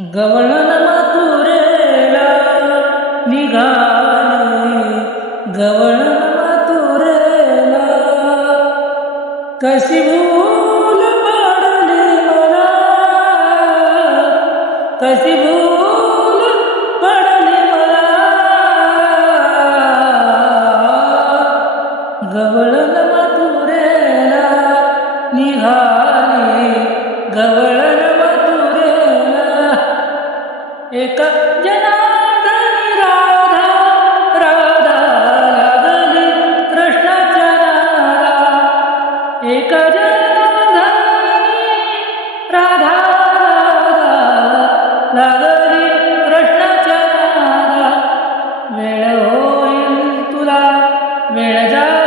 गवळण मातुरेला निघाली. गवळण मातुरेला कशी भूल पडली मला. कशी भूल पडली मला. गवळण मातुरेला निघाली. एक राधा राधा लागली कृष्णाच्या राधा एक जनार्दनी लागली कृष्णाच्या राधा वेळ वेळ जा.